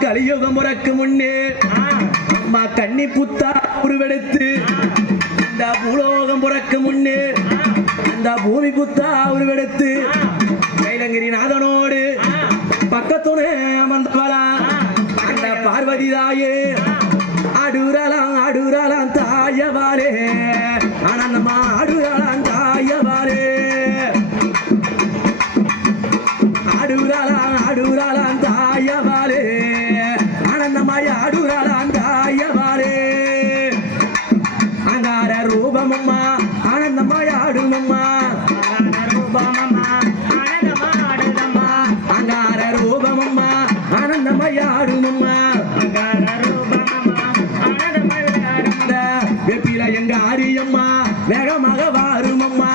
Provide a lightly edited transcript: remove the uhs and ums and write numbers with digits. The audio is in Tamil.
கலியுகம் முறக்கு முன்னே அம்மா கண்ணி புத்தா உருவெடுத்து இந்த பூலோகம் புறக்கு முன்னே அந்த பூமி புத்தா உருவெடுத்து கைலங்கிரி நாதனோடு பக்கத்துணே அமர்ந்தவளா அந்த பார்வதி தாயே அடுறாலாம் தாயவாரே ஆனந்தமா அடுறாலாம் தாயவாரே அடுறாலாம் தாயவாரே ஆனந்தமாய் அடுறாலாம் தாயவாரே அங்கார ரூபமம்மா ஆனந்தமாய் ஆடுமம்மா ரூபமம்மா ஆனந்தமா ஆடுதம்மா அங்கார ரூபமம்மா ஆனந்தமாய் ஆடுமம்மா அங்கார ரூபமம்மா ஆனந்தமாய் ஆடுத வெப்பில எங்க ஆரியம்மா வேகமாக வாருமம்மா